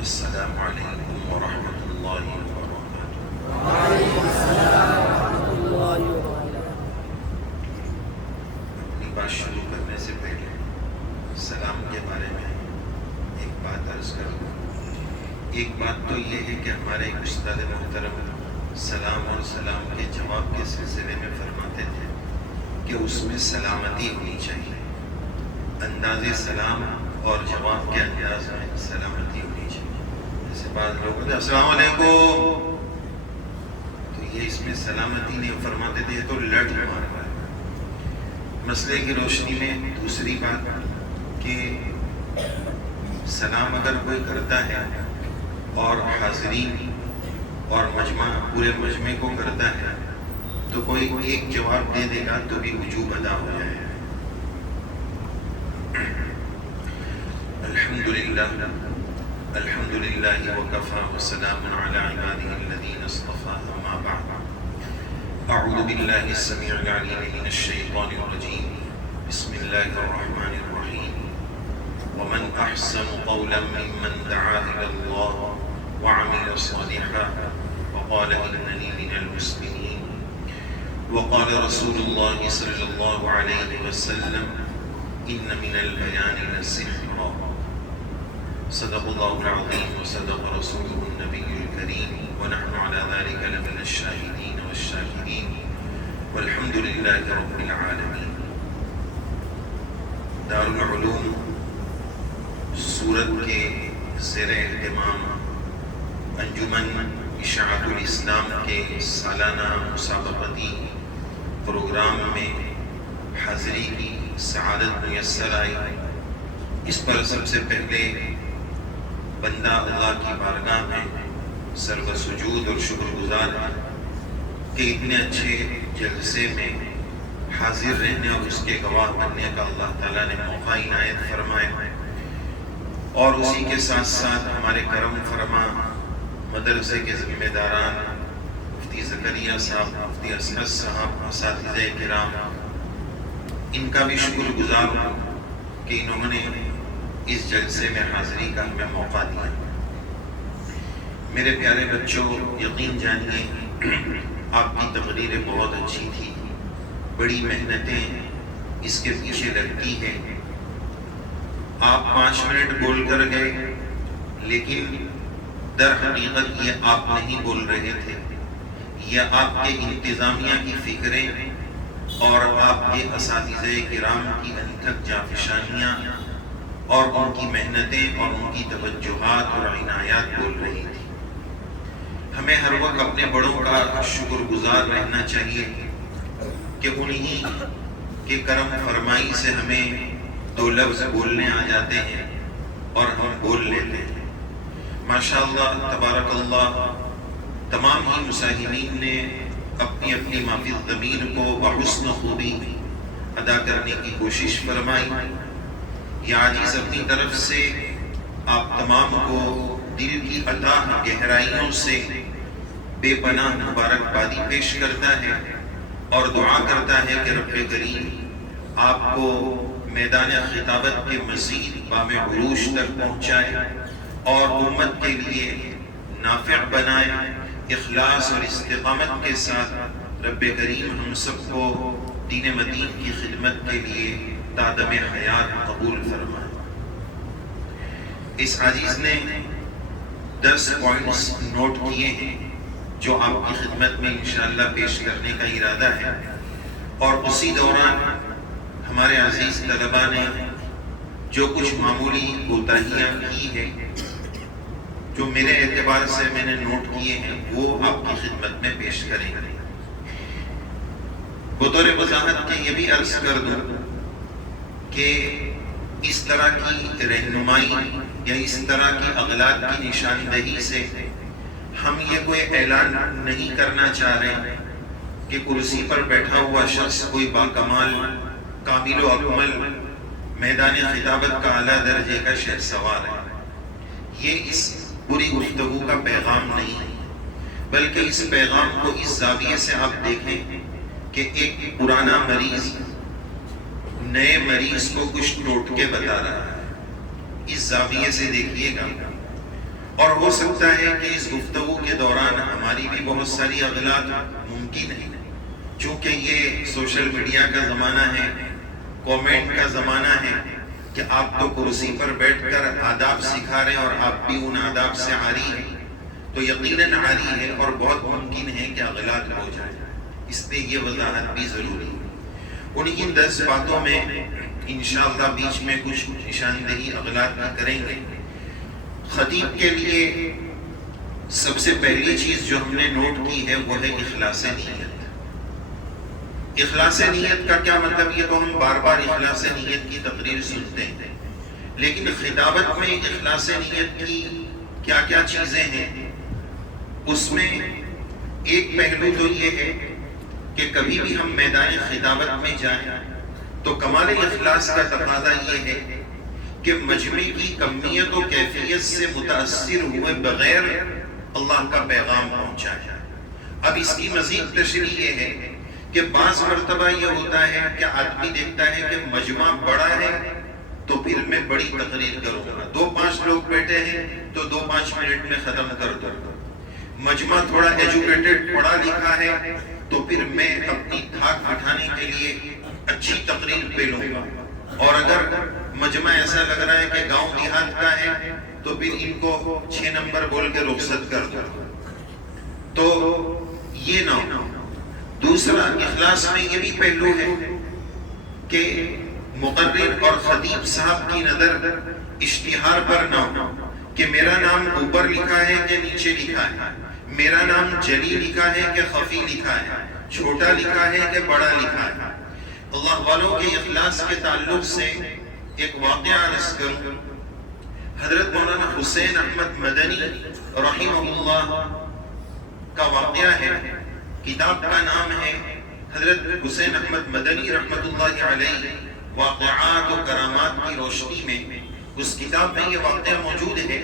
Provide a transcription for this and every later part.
السلام علیکم ورحمۃ اللہ وبرکاتہ۔ وعلیکم السلام ورحمۃ اللہ وبرکاتہ۔ اپنی بات شروع کرنے سے پہلے سلام کے بارے میں ایک بات عرض کروں۔ ایک بات تو یہ ہے کہ ہمارے ایک استاد محترم سلام اور سلام کے جواب کے سلسلے میں فرماتے تھے کہ اس میں سلامتی ہونی چاہیے، انداز سلام اور جواب کے انداز میں سلامتی ہونی چاہیے۔ جیسے بعض لوگ کہتے ہیں السلام علیکم، تو یہ اس میں سلامتی نہیں، فرماتے تھے یہ تو لٹ مار رہا ہے۔ مسئلے کی روشنی میں دوسری بات کہ سلام اگر کوئی کرتا ہے اور حاضرین اور مجمع پورے مجمع کو کرتا ہے تو کوئی ایک جواب دے دے گا تو بھی وجوب ادا ہو جائے گا۔ الحمدللہ وکفی وسلام علی عبادہ الذین اصطفی، اما بعد، اعوذ باللہ السمیع العلیم من الشیطان الرجیم، بسم اللہ الرحمن الرحیم، ومن احسن قولا ممن دعا الی اللہ وعمل صالحا وقال اننی من المسلمین، وقال رسول اللہ صلی اللہ علیہ وسلم ان من البیان لسحرا، صدق اللہ العظیم وصدق رسوله النبی الکریم، ونحن على ذلك لمن الشاہدین والشاکرین، والحمد للہ رب العالمین۔ دارالعلوم سورت کے زیر اہتمام انجمن اشاعت الاسلام کے سالانہ مسابقتی پروگرام میں حاضری کی سعادت میسر آئی۔ اس پر سب سے پہلے بندہ اللہ کی بارگاہ میں سرو سجود اور شکر گزار ہے کہ اتنے اچھے جلسے میں حاضر رہنے اور اس کے گواہ بننے کا اللہ تعالیٰ نے موقع عنایت فرمایا، اور اسی کے ساتھ ساتھ ہمارے کرم فرما مدرسے کے ذمہ داران مفتی زکریا صاحب، مفتی اسعد صاحب، اساتذہ کرام، ان کا بھی شکر گزار ہوں کہ انہوں نے اس جلسے میں حاضری کا ہمیں موقع دیا۔ میرے پیارے بچوں، یقین جانیے آپ کی تقریریں بہت اچھی تھی، بڑی محنتیں اس کے پیچھے لگتی ہیں۔ آپ 5 منٹ بول کر گئے، لیکن در حقیقت یہ آپ نہیں بول رہے تھے، یہ آپ کے انتظامیہ کی فکریں اور آپ کے اساتذہ کرام کی انتھک جانفشانیاں اور ان کی محنتیں اور ان کی توجہات اور عنایات بول رہی تھی۔ ہمیں ہر وقت اپنے بڑوں کا شکر گزار رہنا چاہیے کہ انہی کے کرم فرمائی سے ہمیں 2 لفظ بولنے آ جاتے ہیں اور ہم بول لیتے ہیں۔ ماشاءاللہ تبارک اللہ، تمام ہی مساہمین نے اپنی اپنی مافی الضمیر کو بحسن خوبی ادا کرنے کی کوشش فرمائی۔ یہ عاجز اپنی طرف سے آپ تمام کو دل کی اتاہ گہرائیوں سے بے پناہ مبارکبادی پیش کرتا ہے اور دعا کرتا ہے کہ رب کریم آپ کو میدان خطابت کے مزید بام عروج تک پہنچائے اور امت کے لیے نافع بنائے۔ اخلاص اور استقامت کے ساتھ رب کریم ہم سب کو دین مدین کی خدمت کے لیے تادم حیات قبول فرمائے۔ اس عزیز نے 10 پوائنٹس نوٹ کیے ہیں جو آپ کی خدمت میں انشاءاللہ پیش کرنے کا ارادہ ہے، اور اسی دوران ہمارے عزیز طلباء نے جو کچھ معمولی کوتاہیاں کی ہیں، جو میرے اعتبار سے میں نے نوٹ کیے ہیں، وہ آپ کی خدمت میں پیش کریں گے۔ بطور وضاحت کے یہ بھی عرض کر دوں کہ اس طرح کی رہنمائی یا اس طرح کی اغلاط کی نشاندہی سے ہم یہ کوئی اعلان نہیں کرنا چاہ رہے کہ کرسی پر بیٹھا ہوا شخص کوئی باکمال کامل و اکمل میدان خطابت کا اعلیٰ درجے کا شہسوار ہے۔ یہ اس پوری گفتگو کا پیغام نہیں ہے، بلکہ اس پیغام کو اس زاویے سے آپ دیکھیں کہ ایک پرانا مریض نئے مریض کو کچھ ٹوٹکے بتا رہا ہے، اس زاویے سے دیکھیے گا۔ اور ہو سکتا ہے کہ اس گفتگو کے دوران ہماری بھی بہت ساری اغلاط ممکن ہیں، چونکہ یہ سوشل میڈیا کا زمانہ ہے، کومنٹ کا زمانہ ہے کہ آپ تو کرسی پر بیٹھ کر آداب سکھا رہے ہیں اور آپ بھی ان آداب سے عاری ہیں، تو یقیناً عاری ہے اور بہت ممکن ہے کہ اغلاط ہو جائے، اس لیے یہ وضاحت بھی ضروری ہے۔ انہی 10 باتوں میں انشاءاللہ بیچ میں کچھ نشاندہی اغلاط بھی کریں گے۔ خطیب کے لیے سب سے پہلی چیز جو ہم نے نوٹ کی ہے وہ ہے اخلاص نیت۔ اخلاص نیت کا کیا مطلب؟ یہ تو ہم بار بار اخلاص نیت کی تقریر سنتے ہیں، لیکن خطابت میں اخلاص نیت کی کیا کیا چیزیں ہیں؟ اس میں ایک پہلو تو یہ ہے کہ کبھی بھی ہم میدان خطابت میں جائیں تو کمال اخلاص کا تقاضا یہ ہے کہ مجمع کی کمیت و کیفیت سے متاثر ہوئے بغیر اللہ کا پیغام پہنچائے۔ اب اس کی مزید تشریح یہ ہے کہ بعض مرتبہ یہ ہوتا ہے کہ آدمی دیکھتا ہے کہ مجمع بڑا ہے تو پھر میں بڑی تقریر کروں گا، 2-5 لوگ بیٹھے ہیں تو 2-5 منٹ میں ختم کر دوں گا۔ مجمع تھوڑا ایجوکیٹڈ پڑھا لکھا ہے تو پھر میں اپنی دھاک بٹھانے کے لیے اچھی تقریر پہ لوں گا، اور اگر مجمع ایسا لگ رہا ہے کہ گاؤں دیہات کا ہے تو پھر ان کو 6 نمبر بول کے رخصت کر دو۔ تو یہ نہ ہو۔ دوسرا، اخلاص میں یہ بھی پہلو ہے کہ مقرر اور خطیب صاحب کی نظر اشتہار پر نہ ہو کہ میرا نام اوپر لکھا ہے کہ نیچے لکھا ہے، میرا نام جلی لکھا ہے کہ خفی لکھا ہے، چھوٹا لکھا ہے کہ بڑا لکھا ہے۔ اللہ والوں کے اخلاص کے تعلق سے ایک واقعہ عرض کروں۔ حضرت مولانا حسین احمد مدنی رحمہ اللہ کا واقعہ ہے، کتاب کا نام ہے حضرت حسین احمد مدنی رحمۃ اللہ علیہ واقعات و کرامات کی روشنی میں۔ اس کتاب میں یہ واقعہ موجود ہے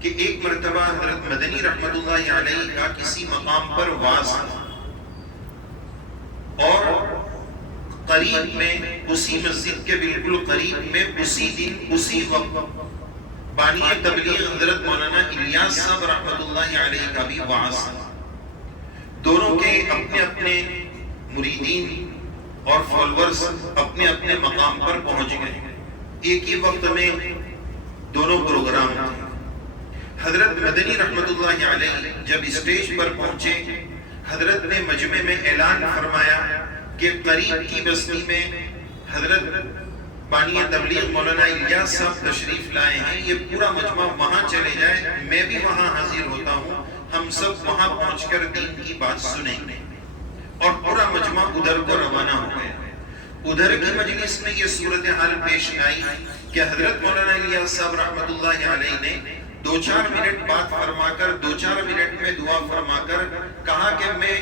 کہ ایک مرتبہ حضرت مدنی رحمۃ اللہ علیہ کا کسی مقام پر واز تھا، اور قریب میں اسی مسجد کے بالکل قریب میں اسی دن اسی وقت بانی تبلیغ حضرت مولانا الیاس صاحب رحمۃ اللہ علیہ کا بھی واز تھا۔ دونوں کے اپنے اپنے مریدین اور فالورز اپنے اپنے مقام پر پہنچ گئے، ایک ہی وقت میں دونوں پروگرام تھے۔ حضرت مدنی رحمۃ اللہ علیہ جب اسٹیج پر پہنچے، حضرت نے مجمع میں اعلان فرمایا کہ قریب کی بستی میں حضرت بانی تبلیغ مولانا الیاس صاحب تشریف لائے ہیں، یہ پورا مجمع وہاں چلے جائے، میں بھی وہاں حاضر ہوتا ہوں، ہم سب وہاں پہنچ کر دین کی بات سنیں گے۔ اور پورا مجمع ادھر کو روانہ ہو گیا۔ ادھر کی مجلس میں یہ صورتحال پیش آئی کہ حضرت مولانا الیاس صاحب رحمۃ اللہ علیہ نے 2-4 منٹ بات فرما کر 2-4 منٹ میں دعا فرما کر کہا کہ میں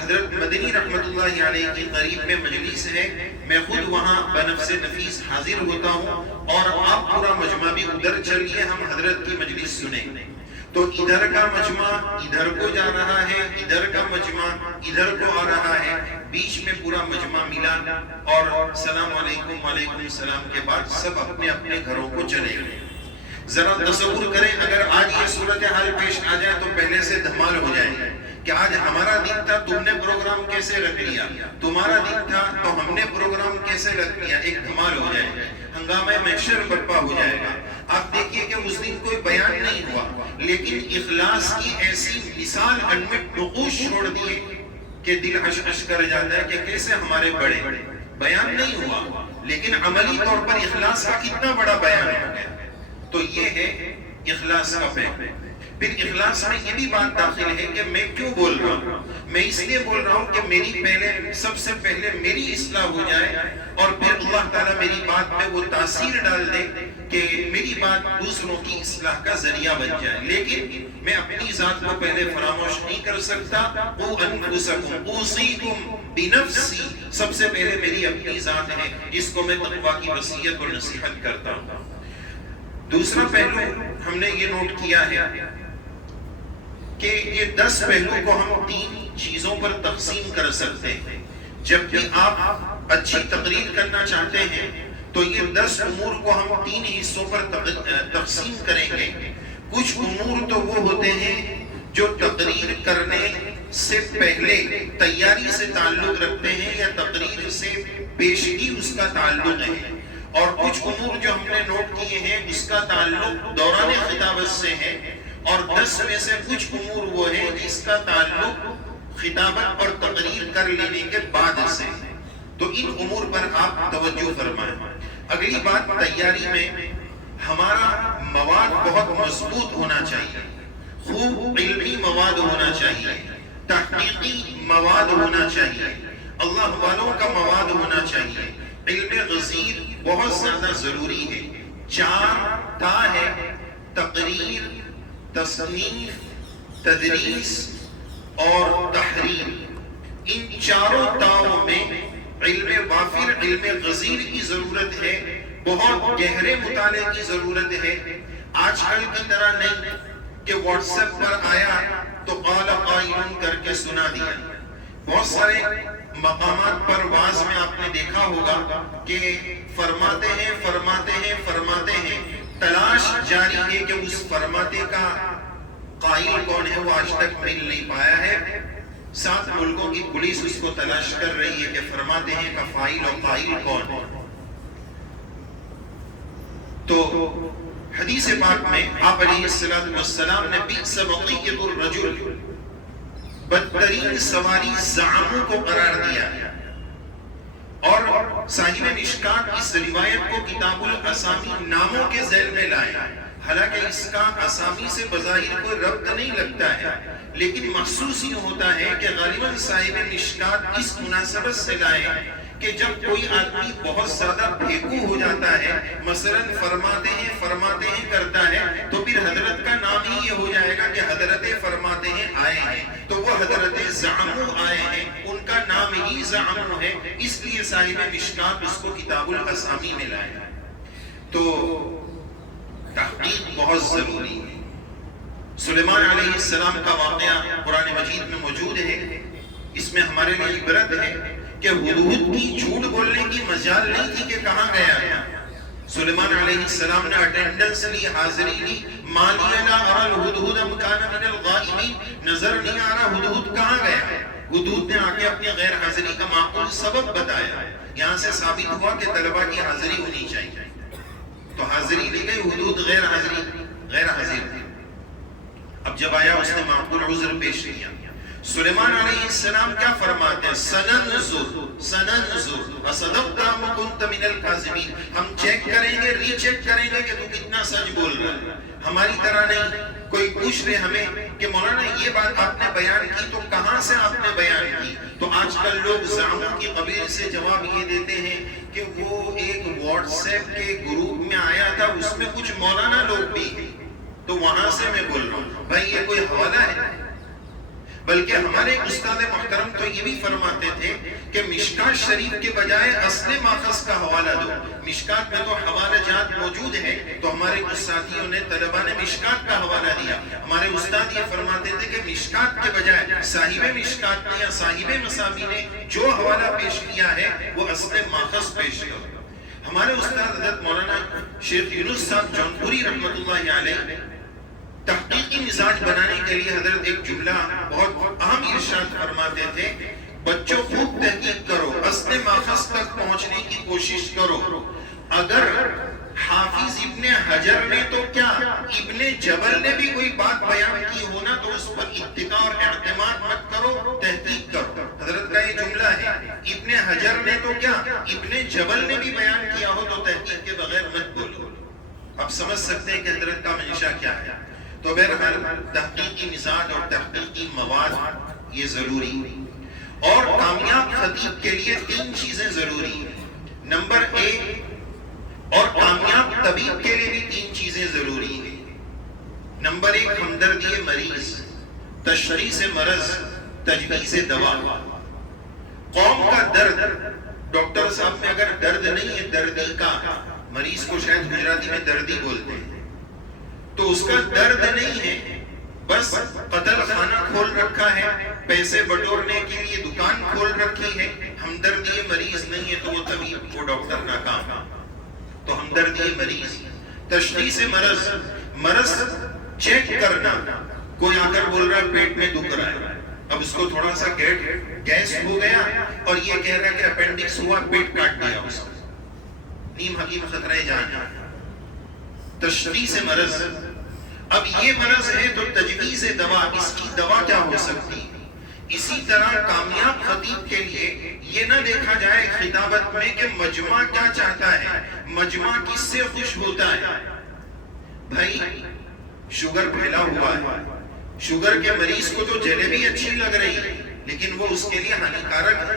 حضرت مدنی رحمۃ اللہ علیہ کی قریب میں مجلس ہے، میں خود وہاں بنفس نفیس حاضر ہوتا ہوں، اور آپ پورا مجمع بھی ادھر چلیے، ہم حضرت کی مجلس سنیں۔ تو ادھر کا مجمع ادھر کو جا رہا ہے، ادھر کا مجمع ادھر کو آ رہا ہے، بیچ میں پورا مجمع ملا، اور السلام علیکم وعلیکم السلام کے بعد سب اپنے اپنے گھروں کو چلے گئے۔ ذرا تصور کریں اگر آج یہ صورتحال پیش آ جائے تو پہلے سے دھمال ہو جائے گا کہ آج ہمارا دن تھا، تم نے پروگرام کیسے رکھ لیا، تمہارا دن تھا تو ہم نے پروگرام کیسے رکھ لیا، ایک دھمال ہو جائے گا، ہنگامہ محشر برپا ہو جائے گا۔ آپ دیکھیے کہ اس دن کوئی بیان نہیں ہوا، لیکن اخلاص کی ایسی مثال انمٹ نقوش چھوڑ دیے کہ دل حش کر جاتا ہے کہ کیسے ہمارے بڑے بیان نہیں ہوا، لیکن عملی طور پر اخلاص کا کتنا بڑا بیان ہو گیا۔ تو یہ ہے اخلاص کا پہلو۔ پھر اخلاص میں یہ بھی بات داخل ہے کہ میں کیوں بول رہا ہوں، میں اس لیے بول رہا ہوں کہ میری پہلے سب سے پہلے میری اصلاح ہو جائے، اور پھر اللہ تعالیٰ میری بات میں وہ تاثیر ڈال دے کہ میری بات دوسروں کی اصلاح کا ذریعہ بن جائے۔ لیکن میں اپنی ذات کو پہلے فراموش نہیں کر سکتا۔ قُوا أَنفُسَكُمْ أُوصِيكُمْ بِنَفْسِي، سب سے پہلے میری اپنی ذات ہے، جس کو میں تقویٰ کی وصیت اور نصیحت کرتا ہوں۔ دوسرا پہلو ہم نے یہ نوٹ کیا ہے کہ یہ 10 پہلو کو ہم 3 چیزوں پر تقسیم کر سکتے ہیں۔ جب بھی آپ اچھی تقریر کرنا چاہتے ہیں تو یہ 10 امور کو ہم 3 حصوں پر تقسیم کریں گے۔ کچھ امور تو وہ ہوتے ہیں جو تقریر کرنے سے پہلے تیاری سے تعلق رکھتے ہیں یا تقریر سے پیشگی اس کا تعلق ہے، اور کچھ امور جو ہم نے نوٹ کیے ہیں اس کا تعلق دوران خطابت سے ہے، اور 10 میں سے کچھ امور وہ ہیں جس کا تعلق خطابت اور تقریر کر لینے کے بعد سے۔ تو ان امور پر آپ توجہ فرمائیں۔ اگلی بات، تیاری میں ہمارا مواد بہت مضبوط ہونا چاہیے، خوب علمی مواد ہونا چاہیے، تحقیقی مواد ہونا چاہیے، اللہ والوں کا مواد ہونا چاہیے، علم غزیر بہت زیادہ ضروری ہے۔ 4 تا ہے: تقریر، تصنیف، تدریس اور تحریر۔ ان چاروں تاؤں میں علم وافر، علم غزیر کی ضرورت ہے، بہت گہرے مطالعے کی ضرورت ہے۔ آج کل کی طرح نہیں کہ واٹس ایپ پر آیا تو قال قائل کر کے سنا دیا۔ بہت سارے مقامات پر واعظ میں آپ نے دیکھا ہوگا کہ فرماتے ہیں فرماتے ہیں فرماتے ہیں، تلاش جاری ہے کہ اس فرماتے کا قائل کون ہے، وہ آج تک مل نہیں پایا ہے۔ 7 ملکوں کی پولیس اس کو تلاش کر رہی ہے کہ فرماتے ہیں کا فاعل اور قائل کون ہے۔ تو حدیث پاک میں آپ علیہ السلام نے بئس بقیۃ الرجل، بدترین سواری زعاموں کو قرار دیا، اور صاحب مشکات اس روایت کو کتاب الاسامی ناموں کے ذیل میں لائے۔ حالانکہ اس کا اسامی سے بظاہر کوئی ربط نہیں لگتا ہے، لیکن محسوس ہی ہوتا ہے کہ غالباً صاحب مشکات اس مناسبت سے لائے کہ جب کوئی آدمی بہت زیادہ بھیکو ہو جاتا ہے، مثلاً فرماتے ہیں کرتا ہے، تو پھر حضرت کا نام ہی یہ ہو جائے گا کہ حضرت فرماتے ہیں آئے ہیں، تو وہ حضرت زعمو آئے ہیں، ان کا نام ہی زعمو ہے، اس لیے صاحب مشکات اس کو کتاب الاسامی میں لائے۔ تو تحقیق بہت ضروری ہے۔ سلیمان علیہ السلام کا واقعہ قرآن مجید میں موجود ہے، اس میں ہمارے لیے عبرت ہے کہ ہدہد کی جھوٹ بولنے کی مجال نہیں تھی کہ کہاں گیا۔ سلیمان علیہ السلام نے اٹینڈنس لی، حاضری لی، ما لی لا ارى الہدہد ام کان من الغائبین، نظر نہیں آ رہا ہدہد کہاں گیا۔ ہدہد نے آ کے اپنی غیر حاضری کا معقول سبب بتایا۔ یہاں سے ثابت ہوا کہ طلبہ کی حاضری ہونی چاہیے، تو حاضری لی گئی، ہدہد غیر حاضر تھی۔ اب جب آیا اس نے معقول عذر پیش کیا۔ سلیمان علیہ السلام کیا فرماتے ہیں؟ سننظر اصدقت ام کنت من الکاذبین، ہم چیک کریں گے، ری چیک کریں گے کہ تو کتنا سچ بول رہا ہے۔ ہماری طرح نہیں کوئی پوچھ لے ہمیں کہ مولانا یہ بات آپ نے بیان کی تو کہاں سے آپ نے بیان کی، تو آج کل لوگ زعموں کی قبیل سے جواب یہ دیتے ہیں کہ وہ ایک واٹس ایپ کے گروپ میں آیا تھا، اس میں کچھ مولانا لوگ بھی ہیں، تو وہاں سے میں بول رہا ہوں۔ بھائی یہ کوئی حوالہ ہے؟ بلکہ ہمارے استاد محترم تو یہ بھی فرماتے تھے کہ مشکات شریف کے بجائے اصل ماخذ کا حوالہ دو۔ مشکات میں تو حوالہ جات موجود ہے، تو ہمارے کچھ ساتھیوں نے، طلبہ نے مشکات کا حوالہ دیا۔ ہمارے استاد یہ فرماتے تھے کہ مشکات کے بجائے صاحب مشکات نے یا صاحب مصابی نے جو حوالہ پیش کیا ہے وہ اصل ماخذ پیش کرو۔ ہمارے استاد حضرت مولانا شیخ یونس صاحب جونپوری رحمۃ اللہ علیہ تحقیقی مزاج بنانے کے لیے حضرت ایک جملہ بہت اہم ارشاد فرماتے تھے، بچوں خوب تحقیق کرو، اصل ماخذ تک پہنچنے کی کوشش کرو۔ اگر حافظ ابن حجر نے تو کیا ابن جبل نے بھی کوئی بات بیان کی ہونا تو اس پر اتقاء اور اعتماد مت کرو، تحقیق کرو۔ حضرت کا یہ جملہ ہے، ابن حجر نے تو کیا ابن جبل نے بھی بیان کیا ہو تو تحقیق کے بغیر مت بولو۔ اب سمجھ سکتے ہیں کہ حضرت کا منشا کیا ہے۔ تو بہرحال تحقیقی مزاج اور تحقیقی مواد یہ ضروری ہے، اور کامیاب خطیب کے لیے 3 چیزیں ضروری ہیں۔ نمبر 1، اور کامیاب طبیب کے لیے بھی 3 چیزیں ضروری ہیں۔ نمبر 1، ہمدردی مریض، تشخیص مرض، تجویز دوا۔ قوم کا درد، ڈاکٹر صاحب میں اگر درد نہیں ہے، دردی کا، مریض کو شاید گجراتی میں دردی بولتے ہیں، تو اس کا درد نہیں ہے، بس قتل خانہ کھول رکھا ہے، پیسے بٹورنے کے لیے دکان کھول رکھی ہے، ہمدردی مریض نہیں ہے، تو وہ طبیب، وہ ڈاکٹر ناکام۔ تو ہمدردی مریض، تشخیص مرض، مرض چیک کرنا. کوئی آ کر بول رہا ہے پیٹ میں دکھ رہا ہے، اب اس کو تھوڑا سا گیس ہو گیا اور یہ کہہ رہا ہے کہ اپینڈکس ہوا، پیٹ کاٹ دیا اس کا. نیم حکیم خطرہ جان، تشخیص مرض. اب یہ مرض ہے تو تجویز دوا، اس کی دوا کیا ہو سکتی. اسی طرح کامیاب خطیب کے لیے یہ نہ دیکھا جائے خطابت میں کہ مجمع کیا چاہتا ہے، مجمع کس سے خوش ہوتا ہے. بھائی شوگر پھیلا ہوا ہے، شوگر کے مریض کو تو جلیبی اچھی لگ رہی ہے لیکن وہ اس کے لیے ہانیکارک ہے.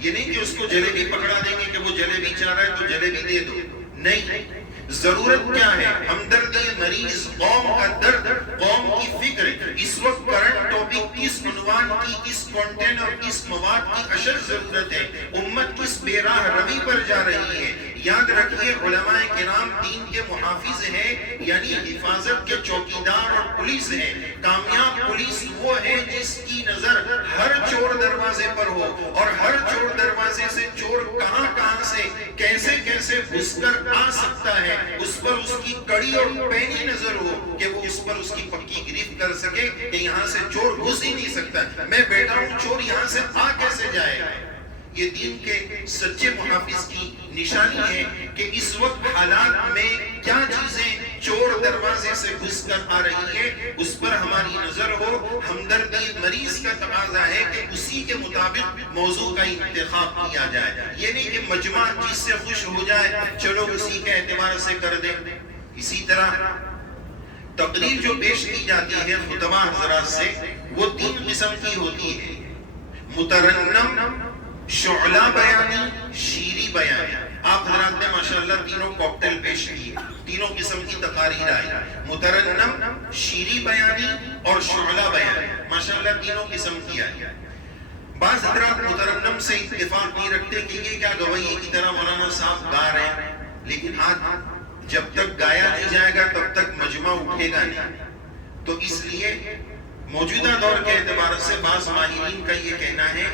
یہ نہیں کہ اس کو جلیبی پکڑا دیں گے کہ وہ جلیبی چاہ رہا ہے تو جلیبی دے دو. نہیں، ضرورت کیا ہے؟ ہمدردی مریض، قوم کا درد، قوم کی فکر. اس وقت کرنٹ ٹاپک کس عنوان کی، کس کانٹینٹ اور کس مواد کی اشد ضرورت ہے، امت کس بے راہ روی پر جا رہی ہے. یاد رکھیے علماء کرام دین کے محافظ ہیں، یعنی حفاظت کے چوکیدار اور پولیس ہیں. کامیاب پولیس وہ ہے جس کی نظر ہر چور دروازے پر ہو اور ہر چور دروازے سے چور کہاں سے کیسے گھس کر آ سکتا ہے اس پر اس کی کڑی اور پینی نظر ہو کہ وہ اس پر اس کی پکی گرفت کر سکے کہ یہاں سے چور گھس ہی نہیں سکتا. میں بیٹھا ہوں، چور یہاں سے آ کیسے جائے. یہ دین کے سچے محافظ کی نشانی ہے کہ اس وقت حالات میں کیا چیزیں چور دروازے سے گھس کر آ رہی ہے اس پر ہماری نظر ہو. ہمدردی مریض کا تقاضا ہے کہ اسی کے مطابق موضوع کا انتخاب کیا جائے. یہ نہیں کہ مجمع جس سے خوش ہو جائے چلو اسی کے اعتبار سے کر دیں. اسی طرح تقریر جو پیش کی جاتی ہے خطبہ حضرات سے وہ 3 قسم کی ہوتی ہے: مترنم، شعلہ بیانی، شیری بیانی. آپ حضرات نے ماشاءاللہ تینوں کوکٹیل پیش کی، تینوں قسم کی تقاریر آئی: مترنم، شیری بیانی اور شعلہ بیانی. ماشاءاللہ تینوں قسم کی آئی. بعض حضرات مترنم سے اتفاق نہیں رکھتے کہ یہ کیا گوئی کی طرح مولانا صاحب گا رہے ہیں، لیکن آج جب تک گایا نہیں جائے گا تب تک مجمع اٹھے گا نہیں. تو اس لیے موجودہ دور کے اعتبار سے بعض ماہرین کا یہ کہنا ہے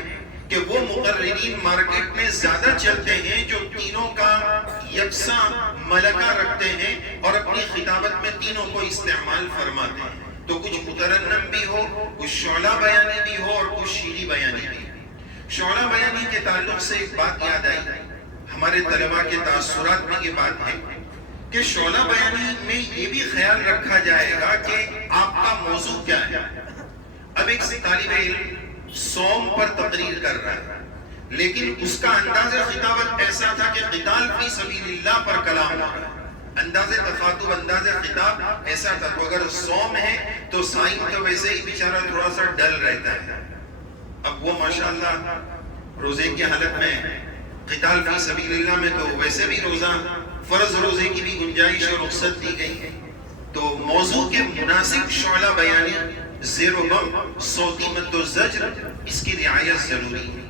کہ وہ مقررین مارکیٹ میں زیادہ چلتے ہیں جو تینوں کا یکساں ملکہ رکھتے ہیں اور اپنی خطابت میں تینوں کو استعمال فرماتے ہیں. تو کچھ مترنم بھی ہو، کچھ شعلہ بیانی بھی ہو اور کچھ شیری بیانی بھی. شعلہ بیانی کے تعلق سے ایک بات یاد آئی، ہمارے طلباء کے تاثرات میں یہ بات ہے کہ شعلہ بیانی میں یہ بھی خیال رکھا جائے گا کہ آپ کا موضوع کیا ہے. اب ایک طالب علم صوم پر تقریر کر رہا ہے لیکن اس کا انداز خطابت ایسا تھا کہ قتال فی سبیل اللہ پر کلام ہو رہا ہے. انداز تخاطب، انداز خطاب ایسا تھا. تو اگر صوم ہے تو سائن تو ویسے ہی بیچارہ تھوڑا سا ڈل رہتا ہے. اب وہ ماشاءاللہ روزے کی حالت میں قتال فی سبیل اللہ میں تو ویسے بھی روزہ فرض روزے کی بھی گنجائش اور رخصت دی گئی ہے. تو موضوع کے مناسب شعلہ بیانی، زیر و بم، صوتی مد و زجر، اس کی رعایت ضروری ہے.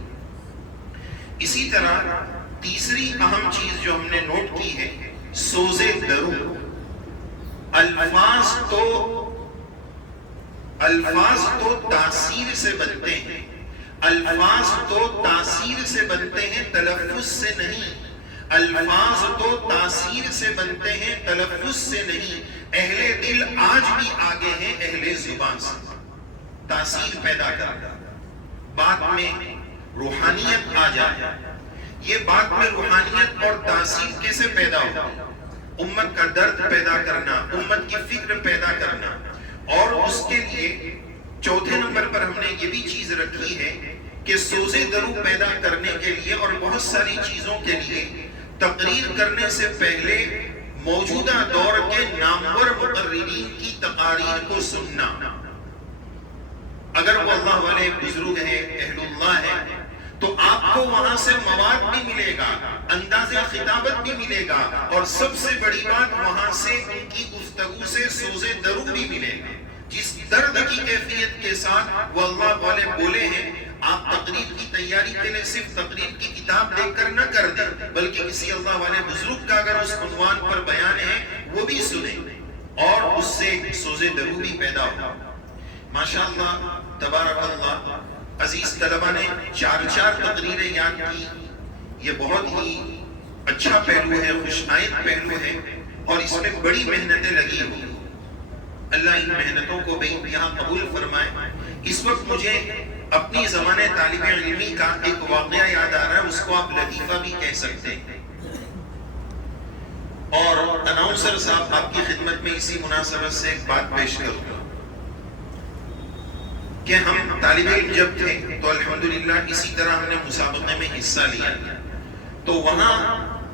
اسی طرح تیسری اہم چیز جو ہم نے نوٹ کی ہے سوز درو. الفاظ تو تاثیر سے بنتے ہیں، الفاظ تو تاثیر سے بنتے ہیں تلفظ سے نہیں. الفاظ تو تاثیر سے بنتے ہیں تلفظ سے نہیں. اہل دل آج بھی آگے ہیں اہل زبان سے. تاثیر پیدا کرتا، بات میں روحانیت آ جائے. یہ بات میں روحانیت اور تاثیر کیسے پیدا ہوتا ہے؟ امت کا درد پیدا کرنا، امت کی فکر پیدا کرنا. اور اس کے لیے چوتھے نمبر پر ہم نے یہ بھی چیز رکھی ہے کہ سوز درو پیدا کرنے کے لیے اور بہت ساری چیزوں کے لیے تقریر کرنے سے پہلے موجودہ دور کے نامور مقررین کی تقاریر کو سننا. اگر وہ اللہ والے بزرگ ہیں، اہل اللہ ہیں، تو آپ کو وہاں سے مواد بھی ملے گا، انداز خطابت بھی ملے گا، اور سب سے بڑی بات وہاں سے ان کی گفتگو سے سوز درو بھی ملے گا. جس درد کی کیفیت کے ساتھ وہ اللہ والے بولے ہیں، آپ تقریر کی تیاری کے لیے صرف تقریر کی کتاب دیکھ کر نہ کر دیں بلکہ کسی اللہ والے بزرگ کا اگر اس عنوان پر بیان ہے وہ بھی سنیں اور اس سے سوز درو بھی پیدا ہو. ماشاءاللہ تبارک اللہ. عزیز طلبہ نے 4 تقریریں یاد کی. یہ بہت ہی اچھا پہلو ہے، خوش آئند پہلو ہے اور اس میں بڑی محنتیں لگی ہوئی. اللہ ان محنتوں کو بے انتہا قبول فرمائے۔ اس وقت مجھے اپنی زمانے طالب علمی کا ایک واقعہ یاد آ رہا ہے، اس کو آپ لطیفہ بھی کہہ سکتے ہیں، اور اناؤنسر صاحب آپ کی خدمت میں اسی مناسبت سے ایک بات پیش کروں گا کہ ہم طالب علم جب تھے تو الحمدللہ اسی طرح ہم نے مسابقے میں حصہ لیا، تو وہاں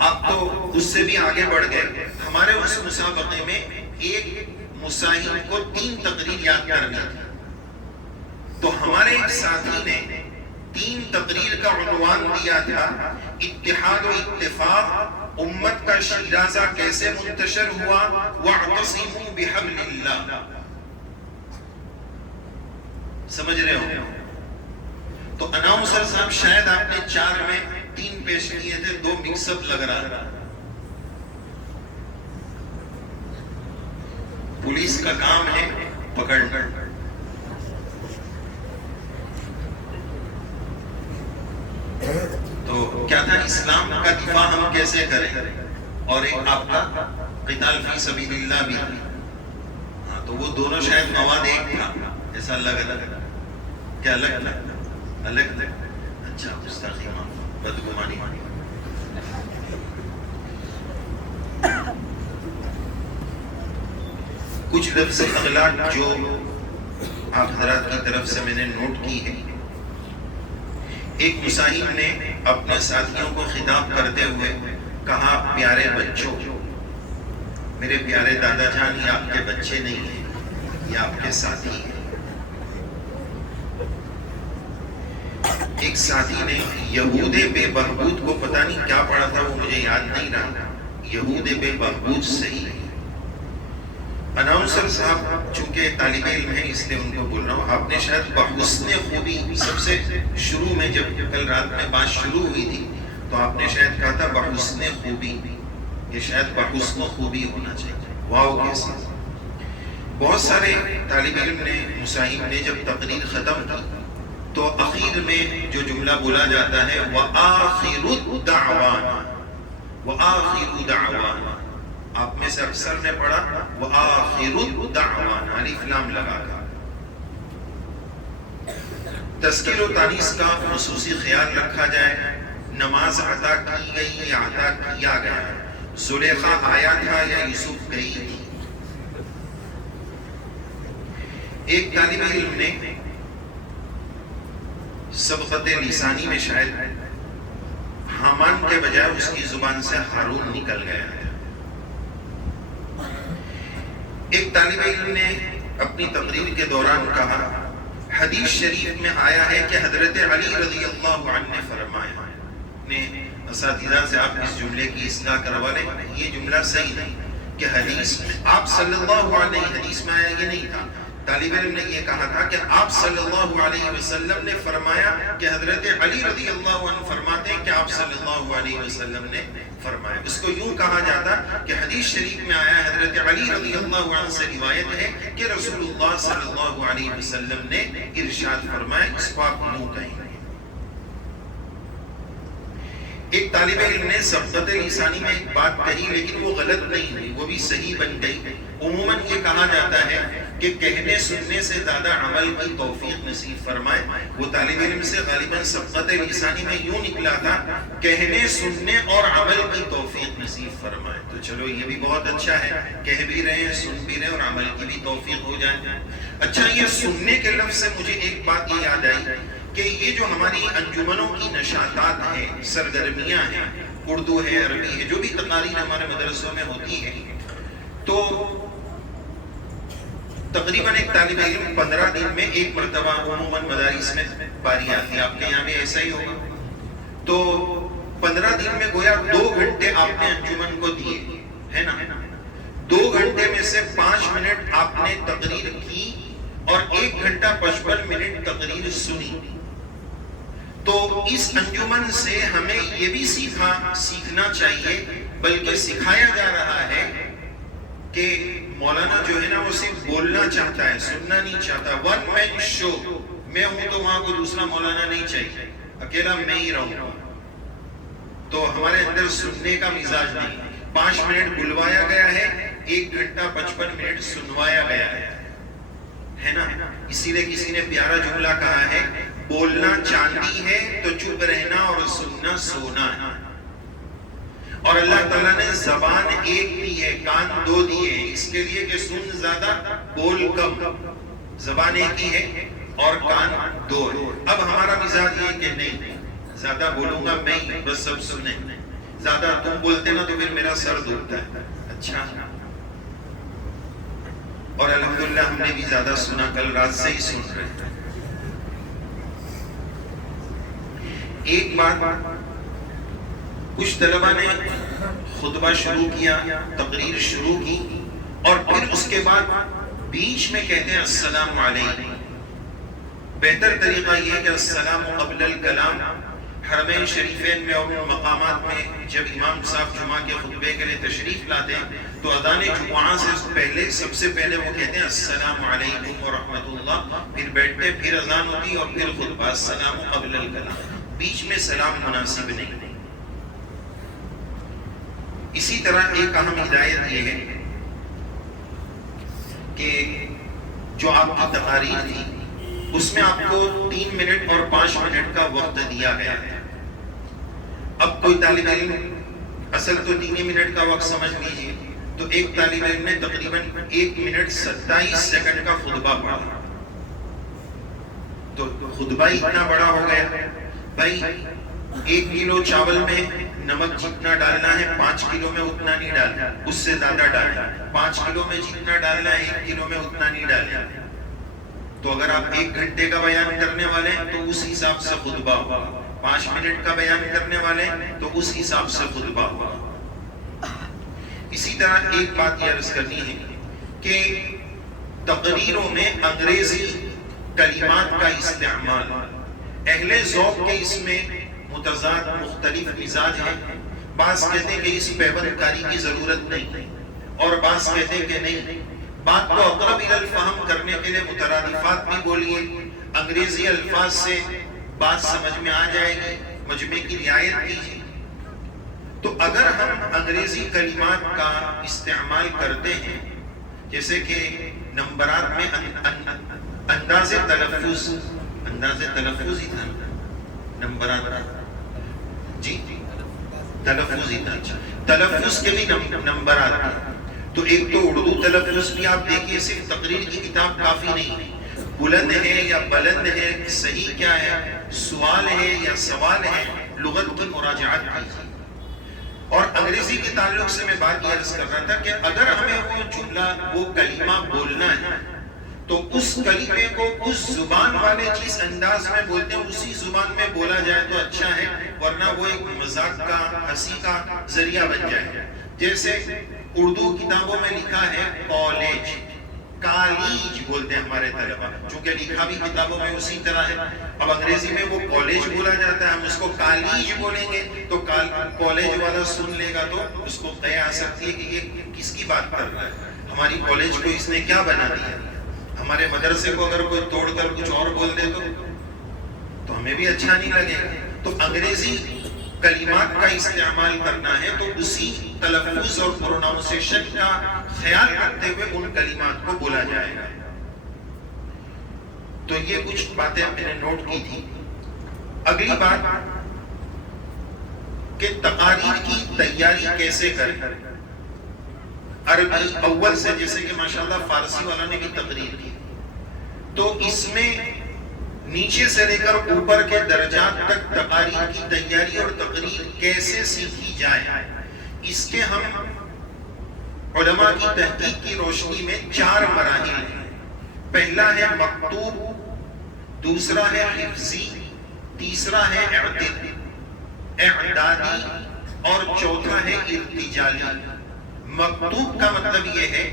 آپ تو اس سے بھی آگے بڑھ گئے۔ ہمارے اس مسابقے میں ایک مساہم کو 3 تقریر یاد کرنی تھی، تو ہمارے ایک ساتھی نے 3 تقریر کا عنوان دیا تھا اتحاد و اتفاق، امت کا شیرازہ کیسے منتشر ہوا، وَاعْتَصِمُوا بِحَبْلِ اللَّهِ۔ سمجھ رہے ہو؟ تو اناؤنسر صاحب شاید آپ نے 4 میں 3 پیش کیے تھے، 2 مکس اپ لگ رہا۔ پولیس کا کام ہے پکڑنا۔ تو کیا تھا، اسلام کا دفاع ہم کیسے کریں، اور ایک آپ کا قتال فی سبیل اللہ بھی، تو وہ دونوں شاید مواد ایک تھا، ایسا الگ الگ، کیا الگ الگ؟ اچھا، گستاخی معاف، بدگمانی۔ کچھ لفظ اغلاق جو آپ حضرات کی طرف سے میں نے نوٹ کی ہے۔ ایک مساہم نے اپنے ساتھیوں کو خطاب کرتے ہوئے کہا، پیارے بچوں، میرے پیارے دادا جان، یہ آپ کے بچے نہیں ہیں، یہ آپ کے ساتھی ہیں۔ ایک ساتھی نے یہود بے بہبود کو پتہ نہیں کیا پڑھا تھا، وہ مجھے یاد نہیں رہا، یہود بے بہبود صحیح ہے۔ اناؤنسر صاحب چونکہ طالب علم ہیں اس لیے ان کو بول رہا ہوں، آپ نے شاید بحسن خوبی، سب سے شروع میں جب کل رات میں بات شروع ہوئی تھی تو آپ نے شاید کہا تھا بحسن خوبی، یہ شاید بحسن خوبی ہونا چاہیے۔ واو کیسے! بہت سارے طالب علم نے، مساہم نے جب تقریر ختم کی تو اخیر میں جو جملہ بولا جاتا ہے وَآخِرُ الدَّعْوَانَ، وَآخِرُ دَعْوَانَ، آپ میں سے اکثر نے پڑھا وَآخِرُ الدَّعْوَانَ، الف لام لگا کر۔ تذکیر و تانیث کا خصوصی خیال رکھا جائے۔ نماز عطا کی گئی یا عطا کیا گیا، زلیخا آیا تھا یا یوسف گئی تھی۔ ایک طالب علم نے سبقت لسانی میں شاید حامان کے بجائے اس کی زبان سے ہارون نکل گیا ہے۔ ایک طالب علم نے اپنی تقریر کے دوران کہا، حدیث شریف میں آیا ہے کہ حضرت علی رضی اللہ عنہ نے فرمایا، نے اساتذہ سے آپ اس جملے کی اصلاح کروا لیں، یہ جملہ صحیح نہیں کہ حدیث میں آپ صلی اللہ علیہ، حدیث میں آیا یہ نہیں تھا۔ طالب علم نے یہ کہا تھا کہ آپ صلی اللہ علیہ وسلم نے فرمایا کہ حضرت علی رضی اللہ عنہ فرماتے ہیں کہ آپ صلی اللہ علیہ وسلم نے فرمایا۔ اس کو یوں کہا جاتا کہ حدیث شریف میں آیا حضرت علی رضی اللہ عنہ سے روایت ہے کہ رسول اللہ صلی اللہ علیہ وسلم نے ارشاد فرمایا، اس کو آپ یوں کہیں۔ ایک طالب علم نے سبقت لسانی میں ایک بات کہی لیکن وہ غلط نہیں ہوئی، وہ بھی صحیح بن گئی۔ عموماً یہ کہا جاتا ہے کہ کہنے سننے سے زیادہ عمل کی توفیق نصیب فرمائے۔ وہ طالب علم سے غالباً سبقت لسانی میں یوں نکلا تھا، کہنے سننے اور عمل کی توفیق نصیب فرمائے۔ تو چلو یہ بھی بہت اچھا ہے، کہہ بھی رہے ہیں، سن بھی رہے ہیں، اور عمل کی بھی توفیق ہو جائے۔ اچھا، یہ سننے کے لفظ سے مجھے ایک بات یہ یاد آئی کہ یہ جو ہماری انجمنوں کی نشاطات ہیں، سرگرمیاں ہیں، اردو ہے، عربی ہے، جو بھی تقاریر ہمارے مدرسوں میں ہوتی ہے، تو تقریباً ایک طالب علم 15 دن میں ایک مرتبہ عموماً مدارس میں باری آتی ہے، آپ کے یہاں بھی ایسا ہی ہوگا، تو 15 دن میں گویا 2 گھنٹے آپ نے انجمن کو دیے، ہے نا؟ 2 گھنٹے میں سے 5 منٹ آپ نے تقریر کی اور 1 گھنٹہ 55 منٹ تقریر سنی۔ تو اس انجمن سے ہمیں یہ بھی سیکھنا چاہیے، بلکہ سکھایا جا رہا ہے کہ مولانا جو ہے نا وہ صرف بولنا چاہتا ہے، سننا نہیں چاہتا۔ ون مین شو، میں ہوں تو وہاں کو دوسرا مولانا نہیں چاہیے، اکیلا میں ہی رہوں گا۔ تو ہمارے اندر سننے کا مزاج نہیں۔ 5 منٹ بلوایا گیا ہے، 1 گھنٹہ 55 منٹ سنوایا گیا ہے نا. اسی لیے کسی نے پیارا جملہ کہا ہے، بولنا چاندی ہے تو چپ رہنا اور سننا سونا ہے. اور اللہ تعالیٰ نے زبان ایک دی ہے، کان 2 دیے ہیں، اس کے لیے کہ سن زیادہ بول کم. زبان ایک ہی ہے اور کان 2 ہے. اب ہمارا مزاج یہ کہ نہیں، زیادہ بولوں گا میں ہی، بس سب سنیں. زیادہ تم بولتے نا تو پھر میرا سر دکھتا ہے. اچھا، اور الحمدللہ ہم نے بھی زیادہ سنا، کل رات سے ہی سن رہے ہیں. ایک بات، کچھ طلبہ نے خطبہ شروع کیا، تقریر شروع کی، اور پھر اس کے بعد بیچ میں کہتے ہیں السلام علیکم. بہتر طریقہ یہ ہے کہ السلام قبل الکلام. حرمین شریفین میں اور مقامات میں جب امام صاحب جمعہ کے خطبے کے لیے تشریف لاتے ہیں تو اذان جمعہ سے پہلے سب سے پہلے وہ کہتے ہیں السلام علیکم ورحمۃ اللہ، پھر بیٹھتے، پھر اذان ہوتی اور پھر خطبہ. السلام قبل الکلام، بیچ میں سلام مناسب نہیں. اسی طرح ایک اہم ہدایت یہ ہے کہ جو آپ کی تقاریر تھی اس میں آپ کو 3 منٹ اور 5 منٹ کا وقت دیا گیا ہے. اب کوئی طالب علم، اصل تو 3 منٹ کا وقت سمجھ لیجیے، تو ایک طالب علم نے تقریباً 1 منٹ 27 سیکنڈ کا خطبہ پڑھا. تو خطبہ اتنا بڑا ہو گیا. بھائی 1 کلو چاول میں نمک جتنا ڈالنا ہے 5 کلو میں اتنا نہیں ڈالنا، اس سے زیادہ ڈالنا. 5 کلو میں جتنا ڈالنا ہے 1 کلو میں اتنا نہیں ڈالنا. تو اگر آپ 1 گھنٹے کا بیان کرنے والے ہیں تو اس حساب سے خطبہ ہوگا. 5 منٹ کا بیان کرنے والے ہیں تو اس حساب سے خطبہ ہوگا. اسی طرح ایک بات یہ عرض کرنی ہے کہ تقریروں میں انگریزی کلمات کا استعمال، اہل ذوق کے اس میں متضاد مختلف مزاج ہیں. بعض کہتے ہیں کہ اس پیوند کاری کی ضرورت نہیں، اور بعض کہتے ہیں کہ نہیں، بات کو اقرب الی الفہم کرنے کے لیے مترادفات بھی بولیے، انگریزی الفاظ سے بات سمجھ میں آ جائے گی، مجمع کی رعایت کیجیے. تو اگر ہم انگریزی کلمات کا استعمال کرتے ہیں، جیسے کہ نمبرات میں انداز تلفظ ہی تھا، نمبرات جی تلفظ ہی تھا. تلفظ کے بھی نمبرات ہیں. تو ایک تو اردو تلفظ بھی آپ دیکھیے، صرف تقریر کی کتاب کافی نہیں. بلند ہے یا بلند ہے، صحیح کیا ہے، سوال ہے یا سوال ہے، لغت کی مراجعات کیجیے. اور انگریزی کے تعلق سے میں بات یہ عرض کر رہا تھا کہ اگر ہمیں وہ جملہ، وہ کلمہ بولنا ہے تو اس کلمے کو اس زبان والے جس انداز میں بولتے ہیں اسی زبان میں بولا جائے تو اچھا ہے، ورنہ وہ ایک مذاق کا، ہنسی کا ذریعہ بن جائے. جیسے اردو کتابوں میں لکھا ہے کالج، کالیج بولتے ہیں ہمارے طلبہ، چونکہ لکھا بھی کتابوں میں اسی طرح ہے. اب انگریزی میں وہ کالج بولا جاتا ہے، ہم اس کو کالیج بولیں گے تو کالج والا سن لے گا تو اس کو قے آ سکتی ہے کہ یہ کس کی بات کر رہا ہے، ہماری کالج کو اس نے کیا بنا دیا. ہمارے مدرسے کو اگر کوئی توڑ کر کچھ اور بول دے تو ہمیں بھی اچھا نہیں لگے گا. تو انگریزی کلمات کا استعمال کرنا ہے تو اسی تلفظ اور پروناؤنسیشن کا خیال رکھتے ہوئے ان کلمات کو بولا جائے گا. تو یہ کچھ باتیں میں نے نوٹ کی تھی. اگلی بات کہ تقاریر کی تیاری کیسے کریں. عربی اول سے، جیسے کہ ماشاءاللہ فارسی والا نے بھی تقریر کی، تو اس میں نیچے سے لے کر اوپر کے درجات تک تقاریر کی تیاری اور تقریر کیسے سیکھی جائے، اس کے ہم علماء کی تحقیق کی روشنی میں 4 مراحل ہیں. پہلا ہے مکتوب، دوسرا ہے حفظی، تیسرا ہے اعدادی اور چوتھا ہے ارتجالی. مکتوب کا مطلب یہ ہے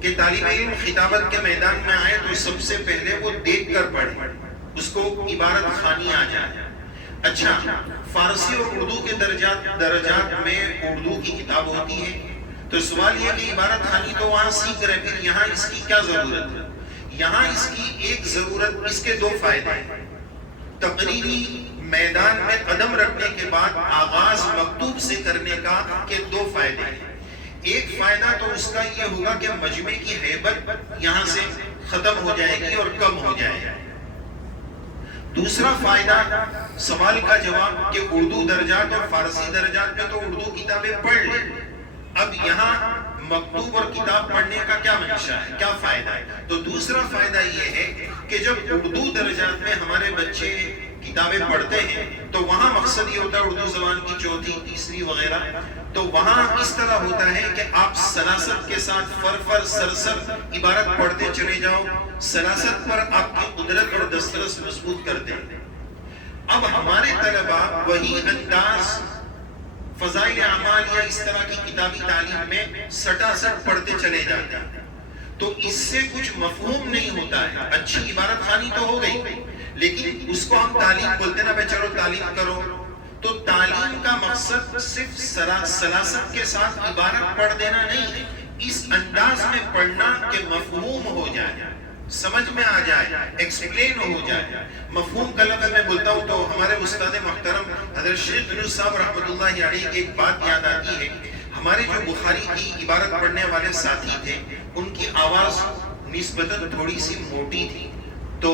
کہ طالب علم خطابت کے میدان میں آئے تو سب سے پہلے وہ دیکھ کر پڑھے، اس کو عبارت خوانی آ جائے. اچھا، فارسی اور اردو کے درجات میں اردو کی کتاب ہوتی ہے، تو سوال یہ کہ عبارت خوانی تو وہاں سیکھ رہے، پھر یہاں اس کی کیا ضرورت ہے؟ یہاں اس کی ایک ضرورت، اس کے 2 فائدے ہیں. تقریری میدان میں قدم رکھنے کے بعد آغاز مکتوب سے کرنے کا کے 2 فائدے ہیں. ایک فائدہ تو اس کا یہ ہوگا کہ مجمع کی ہیبت یہاں سے ختم ہو جائے گی اور کم ہو جائے گا. دوسرا فائدہ سوال کا جواب کہ اردو درجات اور فارسی درجات میں تو اردو کتابیں پڑھ لیں. اب یہاں مکتوب اور کتاب پڑھنے کا کیا منشا ہے, کیا فائدہ ہے؟ تو دوسرا فائدہ یہ ہے کہ جب اردو درجات میں ہمارے بچے کتابیں پڑھتے ہیں تو وہاں مقصد یہ ہوتا ہے اردو زبان کی چوتھی تیسری وغیرہ, تو وہاں اس طرح ہوتا ہے کہ آپ سلاست کے ساتھ فر سرسر عبارت پڑھتے چلے جاؤ, سلاست پر آپ کی قدرت اور دسترس مضبوط کرتے ہیں. اب ہمارے طلباء وہی انداز فضائل اعمال یا اس طرح کی کتابی تعلیم میں سٹا سٹ پڑھتے چلے جاتے ہیں, تو اس سے کچھ مفہوم نہیں ہوتا ہے. اچھی عبارت خوانی تو ہو گئی, لیکن اس کو ہم تعلیم بولتے ہیں نا, بھائی چلو تعلیم کرو. تو تعلیم کا مقصد صرف سلاست کے ساتھ عبارت پڑھ دینا نہیں ہے, اس انداز میں پڑھنا کہ مفہوم ہو جائے, سمجھ میں آ جائے, ایکسپلین ہو جائے. مفہوم کا لفظ میں بولتا ہوں تو ہمارے استاد محترم حضرت شیخ یونس صاحب رحمۃ اللہ علیہ کی ایک بات یاد آتی ہے. ہمارے جو بخاری کی عبارت پڑھنے والے ساتھی تھے, ان کی آواز نسبتاً تھوڑی سی موٹی تھی, تو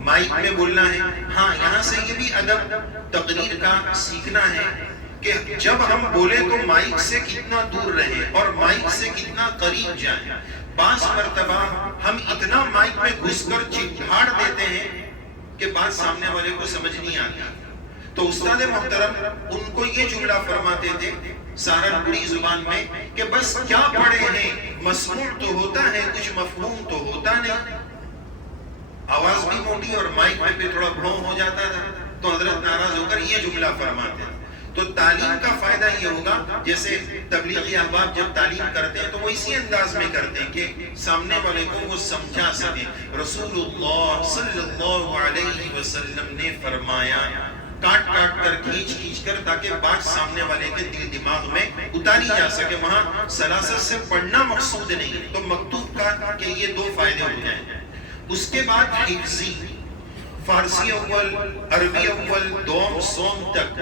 مائک میں بولنا ہے. ہاں, یہاں سے یہ بھی ادب تقریر کا سیکھنا ہے کہ جب ہم بولے تو مائک سے کتنا دور رہے اور مائک سے کتنا قریب جائیں. بعض مرتبہ ہم اتنا مائک میں گھس کر چڑھاڑ دیتے ہیں کہ بات سامنے والے کو سمجھ نہیں آتی. تو استاد محترم ان کو یہ جملہ فرماتے تھے سہارنپوری زبان میں کہ بس کیا پڑھے ہیں, مسموع تو ہوتا ہے کچھ مفہوم تو ہوتا نہیں. آواز بھی موٹی اور مائک میں تھوڑا بھڑوں ہو جاتا تھا, تو حضرت ناراض ہو کر یہ جملہ فرماتے ہیں. تو تعلیم کا فائدہ یہ ہوگا, جیسے تبلیغی احباب جب تعلیم کرتے ہیں تو وہ اسی انداز میں کرتے ہیں کہ سامنے والے کو وہ سمجھا سکیں. رسول اللہ صلی اللہ علیہ وسلم نے فرمایا, کاٹ کاٹ کر کھینچ کر, تاکہ بات سامنے والے کے دل دماغ میں اتاری جا سکے. وہاں سلاست سے پڑھنا مقصود نہیں, تو مکتوب کا کہ یہ دو فائدے ہو جائیں. اس کے بعد حفظی, فارسی اول, عربی اول, دوم, سوم تک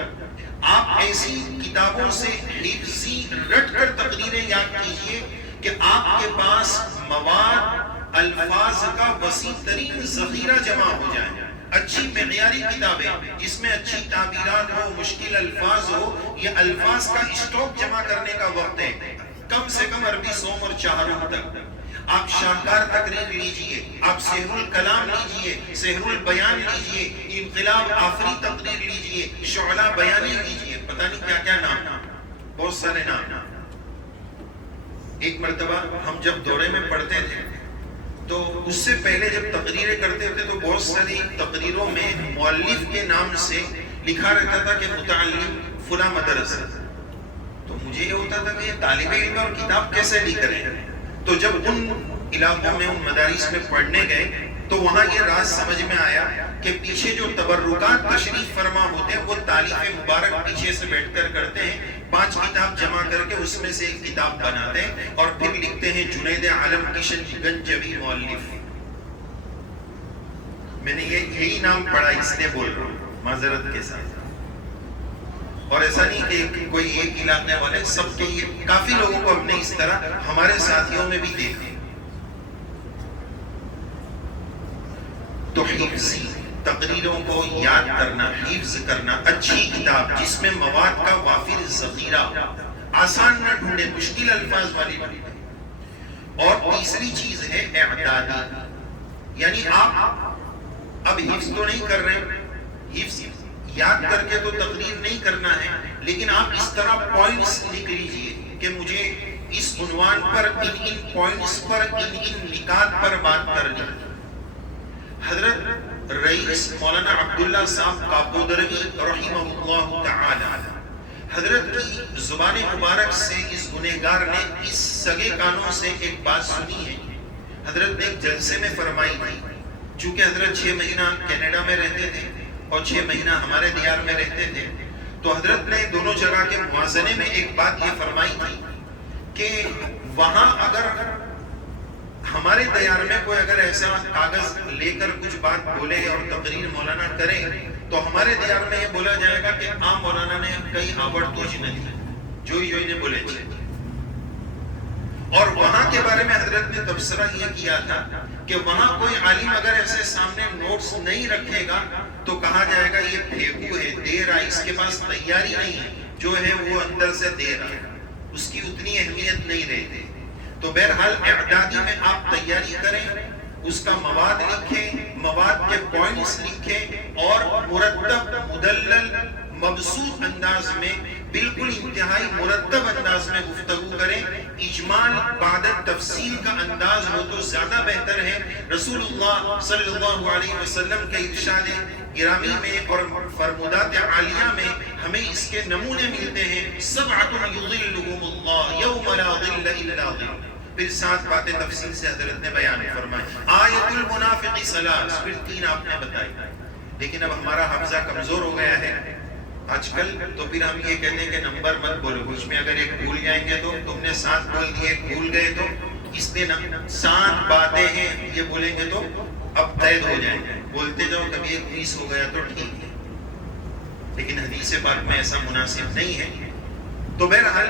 آپ ایسی کتابوں سے حفظی رٹ کر تقریریں یاد کیجئے کہ آپ کے پاس مواد الفاظ کا وسیع ترین ذخیرہ جمع ہو جائے. اچھی معیاری کتابیں جس میں اچھی تعبیرات ہو, مشکل الفاظ ہو, یہ الفاظ کا اسٹاک جمع کرنے کا وقت ہے. کم سے کم عربی سوم اور چہارم تک آپ شاہکار تقریر لیجئے, آپ سحر الکلام لیجئے, سحر البیان لیجئے, انقلاب آفری تقریر لیجئے, شعلہ بیانی لیجئے, پتہ نہیں کیا کیا نام, بہت سارے نام. ایک مرتبہ ہم جب دورے میں پڑھتے تھے تو اس سے پہلے جب تقریریں کرتے تھے تو بہت ساری تقریروں میں مؤلف کے نام سے لکھا رہتا تھا کہ متعلم فلاں مدرسہ. تو مجھے یہ ہوتا تھا کہ یہ طالب علم اور کتاب کیسے لکھ رہے ہیں. تو جب ان علاقوں میں, ان مدارس میں پڑھنے گئے تو وہاں یہ راز سمجھ میں آیا کہ پیچھے جو تبرکات تشریف فرما ہوتے ہیں وہ تالیف مبارک پیچھے سے بیٹھ کر کرتے ہیں. 5 کتاب جمع کر کے اس میں سے ایک کتاب بناتے ہیں اور پھر لکھتے ہیں جنید عالم کشن گنجوی مؤلف. میں نے یہی نام پڑھا, اس لیے بول رہا ہوں معذرت کے ساتھ. اور ایسا نہیں کہ کوئی ایک علاقے والے, سب کے یہ کافی لوگوں کو ہم نے اس طرح ہمارے ساتھیوں میں بھی دیکھا. تو حفظی تقریروں کو یاد کرنا, حفظ کرنا, اچھی کتاب جس میں مواد کا وافر ذخیرہ, آسان نہ ڈھونڈے, مشکل الفاظ والی ڈھونڈے. اور تیسری چیز ہے اعدادی, یعنی آپ اب حفظ تو نہیں کر رہے, حفظ یاد کر کے تو تقریر نہیں کرنا ہے, لیکن آپ اس طرح پوائنٹس لکھ لیجئے کہ مجھے اس عنوان پر ان پوائنٹس پر ان نکات پر بات کرنی. حضرت رئیس مولانا عبداللہ صاحب کاپودروی رحمہ اللہ تعالی, حضرت کی زبان مبارک سے اس گنہگار نے اس سگے کانوں سے ایک بات سنی ہے. حضرت نے ایک جلسے میں فرمائی تھی, چونکہ حضرت 6 مہینہ کینیڈا میں رہتے تھے اور 6 مہینہ ہمارے دیار میں رہتے تھے, تو حضرت نے دونوں جگہ کے موازنے میں ایک بات یہ فرمائی تھی کہ وہاں اگر ہمارے دیار میں کوئی اگر ایسا کاغذ لے کر کچھ بات بولے اور تقریر مولانا کرے تو ہمارے دیار میں یہ بولا جائے گا کہ مولانا نے کئی آبڑ توج نہیں, جو ہی نے بولے چھے. اور وہاں کے بارے میں حضرت نے تبصرہ یہ کیا تھا کہ وہاں کوئی عالم اگر ایسے سامنے نوٹس نہیں رکھے گا تو کہا جائے گا یہ پھیکو ہے، دے رہا ہے، اس کے پاس تیاری نہیں ہے، جو ہے وہ اندر سے دے رہا ہے، اس کی اتنی اہمیت نہیں رہتی۔ تو بہرحال اعدادی میں آپ تیاری کریں، اس کا مواد لکھیں، مواد کے پوائنٹس لکھیں اور مرتب مدلل مبسوط انداز میں بالکل انتہائی مرتب انداز میں گفتگو کریں۔ اجمال بعد تفصیل کا انداز ہو تو زیادہ بہتر ہے۔ رسول اللہ صلی اللہ علیہ وسلم کے ارشاد گرامی میں اور فرمودات عالیہ میں ہمیں اس کے نمونے ملتے ہیں۔ سبعۃ یظلھم اللہ یوم لا ظل الا ظلہ، پھر 7 باتیں تفصیل سے حضرت نے بیان فرمائی۔ آیت المنافق ثلاث، پھر 3 آپ نے بتائی۔ لیکن اب ہمارا حافظہ کمزور ہو گیا ہے آج کل، تو پھر ہم یہ کہتے ہیں کہ نمبر مت بولو، کچھ میں اگر ایک بھول جائیں گے تو تم نے 7 بول دیے، بھول گئے تو اس نے 7 باتیں ہیں یہ بولیں گے تو اب قید ہو جائیں گے، بولتے جاؤ، کبھی ایک 20 ہو گیا تو ٹھیک ہے، لیکن حدیث پاک میں ایسا مناسب نہیں ہے۔ تو بہرحال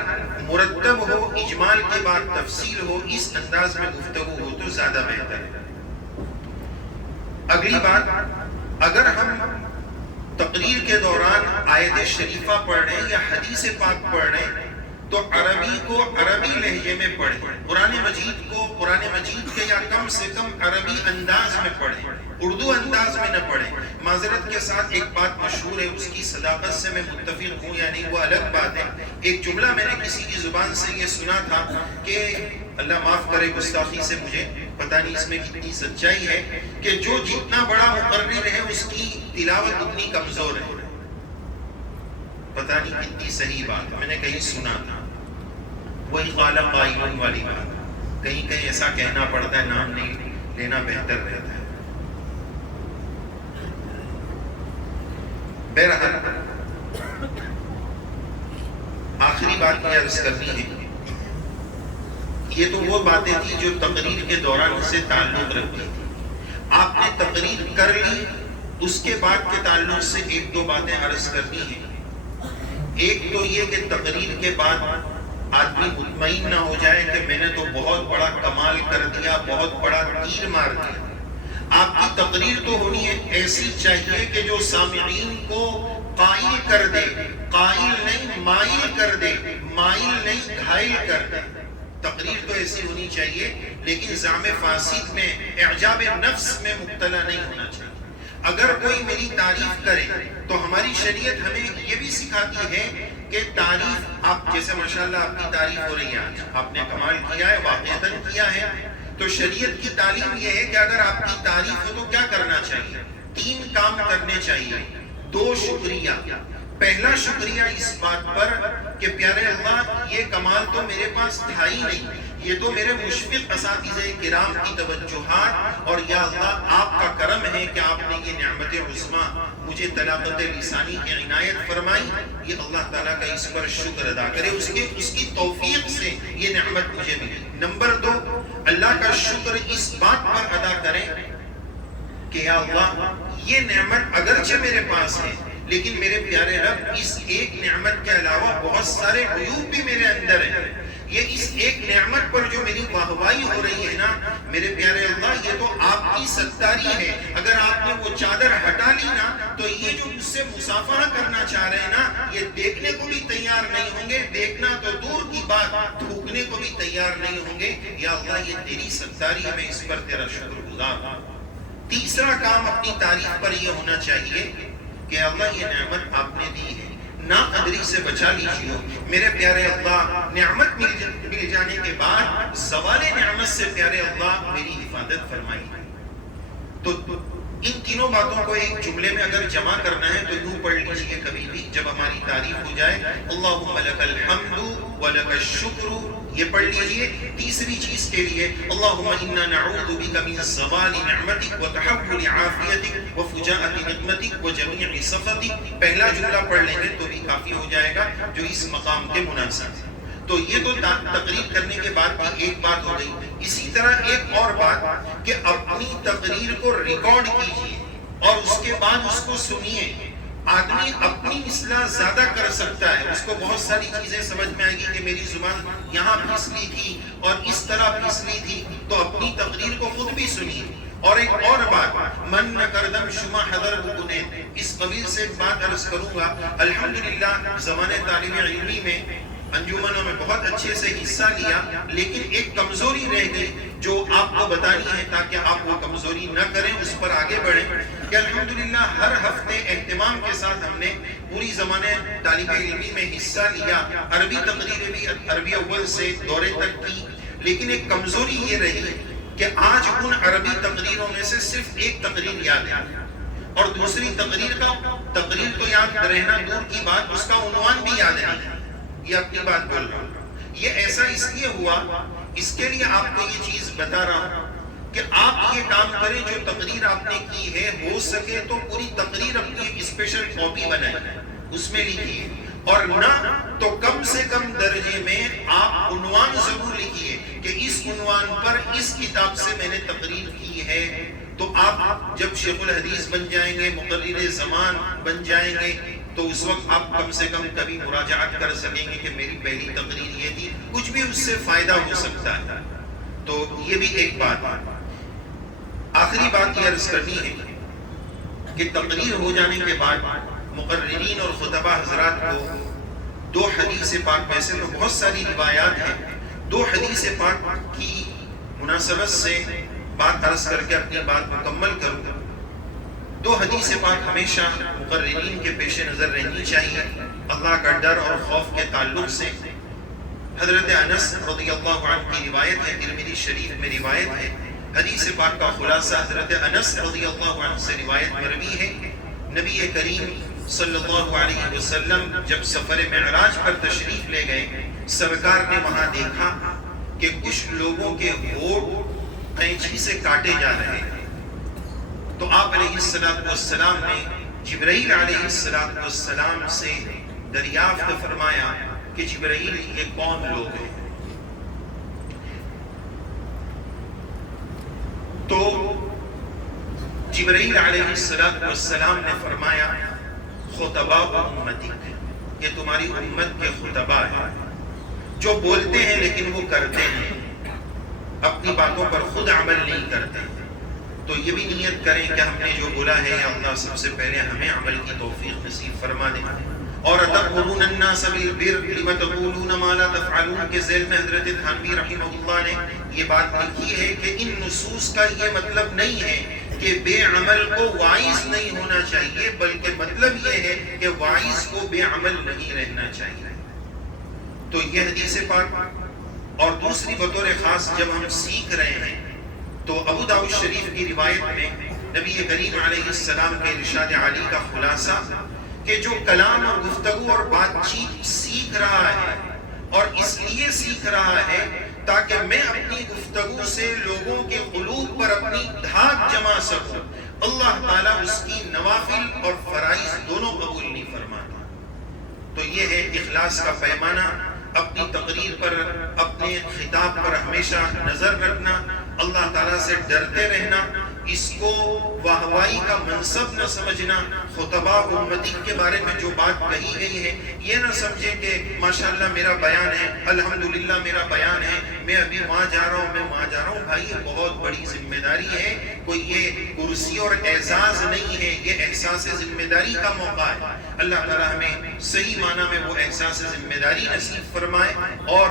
مرتب ہو، اجمال کے بعد تفصیل ہو، اس انداز میں گفتگو ہو تو زیادہ بہتر ہے۔ اگلی بات، اگر ہم تقریر کے دوران آیت شریفہ پڑھ رہے ہیں یا حدیث پاک پڑھ رہے ہیں تو عربی کو عربی لہجے میں پڑھیں، قرآن مجید کو قرآن مجید کے یا کم سے کم عربی انداز میں پڑھیں، اردو انداز میں نہ پڑھیں۔ معذرت کے ساتھ ایک بات مشہور ہے، اس کی صداقت سے میں متفق ہوں یا نہیں وہ الگ بات ہے۔ ایک جملہ میں نے کسی کی زبان سے یہ سنا تھا کہ اللہ معاف کرے گستاخی سے، مجھے پتہ نہیں اس میں کتنی سچائی ہے، کہ جو جتنا بڑا مقرر ہے اس کی تلاوت اتنی کمزور ہے۔ پتہ نہیں کتنی صحیح بات، میں نے کہیں سنا تھا، وہی قال قائل والی بات، کہیں کہیں ایسا کہنا پڑتا ہے، نام نہیں لینا بہتر رہتا ہے۔ بہرحال آخری بات یہ عرض کرنی ہے، یہ تو وہ باتیں تھی جو تقریر کے دوران سے تعلق رکھتی تھی۔ آپ نے تقریر کر لی، اس کے بعد کے تعلق سے 1-2 باتیں عرض کرنی ہیں۔ ایک تو یہ کہ تقریر کے بعد آدمی مطمئن نہ ہو جائے کہ میں نے تو بہت بڑا کمال کر دیا، بہت بڑا تیر مار دیا۔ آپ کی تقریر تو ہونی ہے ایسی چاہیے کہ جو سامعین کو قائل کر دے، قائل نہیں مائل کر دے، مائل نہیں گھائل کر دے۔ تقریر تو ایسی ہونی چاہیے، لیکن زعم فاسد میں، اعجاب نفس میں مبتلا نہیں ہونا چاہیے۔ اگر کوئی میری تعریف کرے تو ہماری شریعت ہمیں یہ بھی سکھاتی ہے کہ تعریف، آپ جیسے ماشاءاللہ آپ کی تعریف ہو رہی ہے، آج آپ نے کمال کیا ہے، واقعتاً کیا ہے، تو شریعت کی تعلیم یہ ہے کہ اگر آپ کی تعریف ہو تو کیا کرنا چاہیے؟ 3 کام کرنے چاہیے۔ 2 شکریہ۔ پہلا شکریہ اس بات پر کہ پیارے اللہ یہ کمال تو میرے پاس تھا ہی نہیں، یہ تو میرے مشفق اساتذہ کرام کی توجہات اور یا اللہ آپ کا کرم ہے کہ آپ نے یہ نعمت عظمیٰ مجھے طلاقت لسانی کی عنایت فرمائی۔ یہ اللہ تعالیٰ کا اس پر شکر ادا کرے، اس کی توفیق سے یہ نعمت مجھے ملی۔ نمبر 2، اللہ کا شکر اس بات پر ادا کریں کہ یا اللہ یہ نعمت اگرچہ میرے پاس ہے، لیکن میرے پیارے رب اس ایک نعمت کے علاوہ بہت سارے عیوب بھی میرے اندر ہیں۔ یہ اس ایک نعمت پر جو میری واہوائی ہو رہی ہے نا میرے پیارے اللہ، یہ تو آپ کی ستاری ہے۔ اگر آپ نے وہ چادر ہٹا لی نا تو یہ جو مجھ سے مصافحہ کرنا چاہ رہے ہیں نا، یہ دیکھنے کو بھی تیار نہیں ہوں گے، دیکھنا تو دور کی بات، تھوکنے کو بھی تیار نہیں ہوں گے۔ یا اللہ یہ تیری ستاری ہے، میں اس پر تیرا شکر گزار ہوں۔ تیسرا کام اپنی تعریف پر یہ ہونا چاہیے کہ اللہ یہ نعمت آپ نے دی ہے، ناقدری سے بچا لیجیے میرے پیارے اللہ۔ نعمت مل جانے کے بعد زوال نعمت سے پیارے اللہ میری حفاظت فرمائی۔ تو ان تینوں باتوں کو ایک جملے میں اگر جمع کرنا ہے تو یوں پڑھ لیجیے کبھی بھی جب ہماری تعریف ہو جائے، اللہم لک الحمد ولک الشکر، یہ پڑھ لیجیے۔ تیسری چیز کے لیے اللہم انا نعوذ بک من زوال نعمتک وتحول عافیتک وفجاءۃ نقمتک وجمیع سخطک۔ پہلا جملہ پڑھ لیں گے تو بھی کافی ہو جائے گا جو اس مقام کے مناسب ہے۔ تو یہ تو تقریر کرنے کے بعد کی ایک بات ہو گئی۔ اسی طرح ایک اور بات کہ اپنی تقریر کو ریکارڈ کیجیے اور اس کے بعد اس کو سنیے۔ آدمی اپنی اصلاح زیادہ کر سکتا ہے. اس کو بہت ساری چیزیں سمجھ میں آئے گی کہ میری زبان یہاں پھسلی تھی اور اس طرح پھسلی تھی, تو اپنی تقریر کو خود بھی سنیے. اور ایک اور بات, من نہ کردم شما حضر بکنے, اس قبیل سے ایک بات عرض کروں گا. الحمدللہ زمانے طالب علمی میں انجمنوں میں بہت اچھے سے حصہ لیا, لیکن ایک کمزوری رہ گئی جو آپ کو بتانی ہے تاکہ آپ وہ کمزوری نہ کریں, اس پر آگے بڑھیں. کہ الحمدللہ ہر ہفتے اہتمام کے ساتھ ہم نے پوری زمانے طالب علمی میں حصہ لیا. عربی تقریریں بھی عربی اول سے دورے تک کی, لیکن ایک کمزوری یہ رہی کہ آج ان عربی تقریروں میں سے صرف ایک تقریر یاد ہے, اور دوسری تقریر تو یاد رہنا دور کی بات, اس کا عنوان بھی یاد نہیں ہے. یہ اپنی بات بول رہا ہوں. یہ ایسا اس لیے ہوا, اس کے لیے آپ کو یہ چیز بتا رہا ہوں کہ آپ یہ کام کریں, جو تقریر آپ نے کی ہے ہو سکے تو پوری تقریر اپنی ایک اسپیشل کاپی بنائیں, اس میں لکھیے, اور نہ تو کم سے کم درجے میں آپ عنوان ضرور لکھیے کہ اس عنوان پر اس کتاب سے میں نے تقریر کی ہے. تو آپ جب شیخ الحدیث بن جائیں گے, مقرر زمان بن جائیں گے, تو اس وقت آپ کم سے کم کبھی مراجعات کر سکیں گے کہ میری پہلی تقریر یہ تھی, کچھ بھی اس سے فائدہ ہو سکتا ہے. تو یہ بھی ایک بات. آخری بات یہ عرض کرنی ہے کہ تقریر ہو جانے کے بعد مقررین اور خطبہ حضرات کو 2 حدیث پاک, ویسے تو بہت ساری روایات ہیں, 2 حدیث پاک کی مناسبت سے بات عرض کر کے اپنی بات مکمل کروں. 2 حدیث پاک ہمیشہ مقررین کے پیش نظر رہنی چاہیے اللہ کا ڈر اور خوف کے تعلق سے. حضرت انس رضی اللہ عنہ کی روایت ہے, ترمذی شریف میں روایت ہے. حدیث پاک کا خلاصہ حضرت انس رضی اللہ عنہ سے روایت مروی ہے. نبی کریم صلی اللہ علیہ وسلم جب سفر معراج پر تشریف لے گئے, سرکار نے وہاں دیکھا کہ کچھ لوگوں کے ہونٹ قینچی سے کاٹے جا رہے ہیں. تو آپ علیہ السلام نے جبرائیل علیہ السلام سے دریافت فرمایا کہ جبرائیل یہ کون لوگ ہیں؟ تو جبرائیل علیہ السلام نے فرمایا خطباء امتک, یہ تمہاری امت کے خطباء ہیں جو بولتے ہیں لیکن وہ کرتے ہیں, اپنی باتوں پر خود عمل نہیں کرتے. تو یہ بھی نیت کریں کہ ہم نے جو بولا ہے یا اللہ سب سے پہلے ہمیں عمل کی توفیق نصیب فرما دے. اور اتأمرون الناس بالبر لم تقولون ما لا تفعلون کے ذیل میں حضرت تھانوی رحمہ اللہ نے یہ بات لکھی ہے کہ ان نصوص کا یہ مطلب نہیں ہے کہ بے عمل کو واعظ نہیں ہونا چاہیے, بلکہ مطلب یہ ہے کہ واعظ کو بے عمل نہیں رہنا چاہیے. تو یہ حدیث پاک. اور دوسری بطور خاص جب ہم سیکھ رہے ہیں تو ابو داؤد شریف کی روایت میں نبی کریم علیہ السلام کے ارشاد عالی کا خلاصہ کہ جو کلام اور گفتگو اور بات چیت سیکھ رہا ہے, اور اس لیے سیکھ رہا ہے تاکہ میں اپنی گفتگو سے لوگوں کے قلوب پر اپنی دھاک جما سکوں, اللہ تعالیٰ اس کی نوافل اور فرائض دونوں قبول نہیں فرماتا. تو یہ ہے اخلاص کا پیمانہ, اپنی تقریر پر, اپنے خطاب پر ہمیشہ نظر رکھنا, اللہ تعالیٰ سے ڈرتے رہنا, اس کو واہوائی کا منصب نہ سمجھنا. خطباء امتی کے بارے میں جو بات کہی گئی ہے یہ نہ سمجھیں کہ ماشاءاللہ میرا بیان ہے, الحمدللہ میرا بیان ہے, میں ابھی وہاں جا رہا ہوں. بھائی یہ بہت بڑی ذمہ داری ہے, کوئی یہ کرسی اور اعزاز نہیں ہے, یہ احساس ذمہ داری کا موقع ہے. اللہ تعالیٰ ہمیں صحیح معنی میں وہ احساس ذمہ داری نصیب فرمائے. اور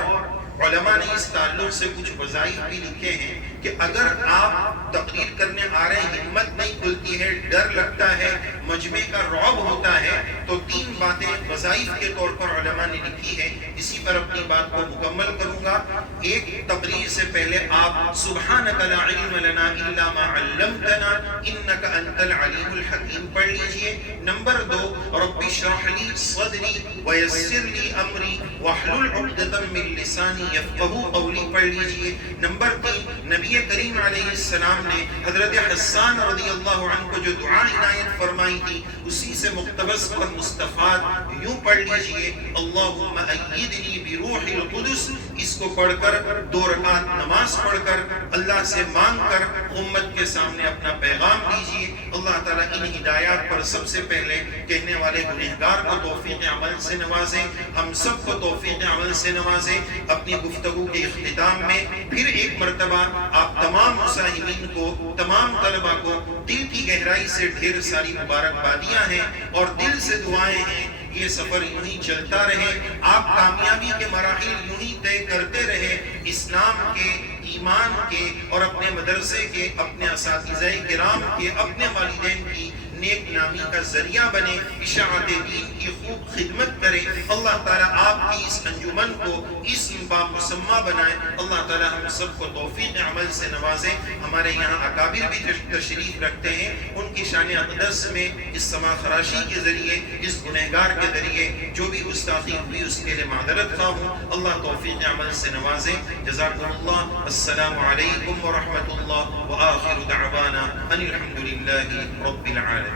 علماء نے اس تعلق سے کچھ وظائف بھی لکھے ہیں کہ اگر آپ تقریر کرنے آ رہے ہیں, ہمت نہیں کھلتی ہے, ڈر لگتا ہے, مجمع کا رعب ہوتا ہے, تو 3 باتیں وظائف کے طور پر علماء نے لکھی ہے. اسی پر اپنی بات کو مکمل کروں گا. ایک, تقریر سے پہلے آپ سبحانک لا علم لنا الا ما علمتنا انک انت العلیم الحکیم پڑھ لیجئے. نمبر 2, رب اشرح لی صدری ویسر لی امری واحلل عقدۃ من لسانی یفقهوا قولی پڑھ لیجئے. نمبر 3, نبی کریم علیہ السلام نے حضرت حسان رضی اللہ عنہ کو جو دعا عنایت فرمائی تھی اسی سے مقتبس اور مستفاد یوں پڑھ لیجئے, اللہم ایدنی انی بروح القدس، اس کو پڑھ کر 2 رکعت نماز پڑھ کر اللہ سے مانگ کر امت کے سامنے اپنا پیغام دیجیے۔ اللہ تعالیٰ ان ہدایات پر سب سے پہلے کہنے والے گنہگار کو توفیق عمل سے نوازے، ہم سب کو توفیق عمل سے نوازے۔ اپنی گفتگو کے اختتام میں پھر ایک مرتبہ آپ تمام مساہمین کو، تمام طلبہ کو دل کی گہرائی سے ڈھیر ساری مبارکبادیاں ہیں اور دل سے دعائیں ہیں۔ یہ سفر یوں ہی چلتا رہے، آپ کامیابی کے مراحل یوں ہی طے کرتے رہے، اسلام کے، ایمان کے اور اپنے مدرسے کے، اپنے اساتذہ کرام کے، اپنے والدین کی نیک نامی کا ذریعہ بنے، اشاعت دین کی خوب خدمت کرے۔ اللہ تعالیٰ آپ کی اس انجمن کو اسم با مسمہ بنائے۔ اللہ تعالیٰ ہم سب کو توفیق عمل سے نوازے۔ ہمارے یہاں اکابر بھی تشریف رکھتے ہیں، ان کی شان اقدس میں اس سما خراشی کے ذریعے، اس گنہگار کے ذریعے جو بھی گستاخی ہوئی اس کے لیے معذرت خواہ ہوں۔ اللہ توفیق عمل سے نوازے۔ جزاکم اللہ۔ السلام علیکم ورحمۃ اللہ، وآخر دعوانا ان الحمد للہ رب العالمین۔